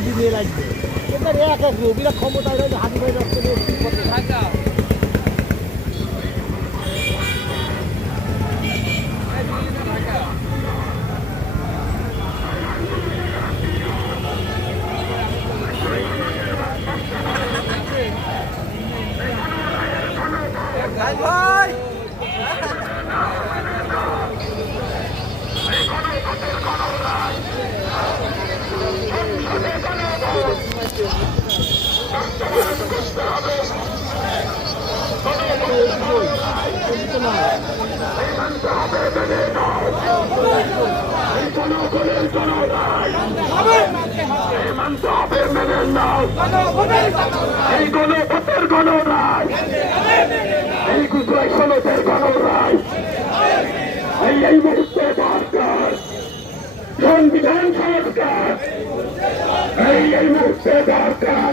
হাতি নিয়ে লাগবে এবার এক এক রোগীরা ক্ষমতা হাতি ভাই রক্ত নিয়ে ভাই এই গণপথের গণরায় এই গুজরাই সনদের গণরায় এই মুহূর্তে দরকার সংবিধান সংস্কার এই মুহূর্তে দরকার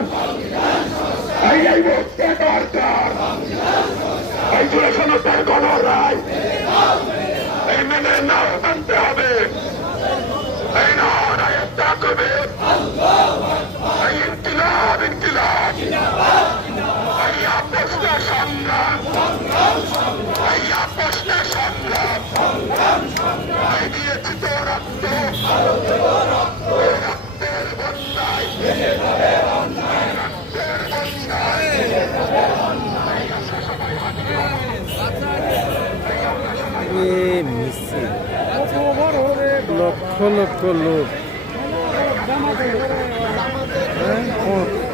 এই মুহূর্তে দরকার এই জুড়ে সনদের গণরায় এই মেনে নাও মানতে হবে এই নারায়ের ডাকবে এই ইনকিলাব ইনকিলাব এই আপোষের সংগ্রাম এই আপোষের সংগ্রাম এই দিয়েছি তো রক্ত রক্তের বন্যায় রক্তের বন্যায় মিছিল লক্ষ লক্ষ লোক বড়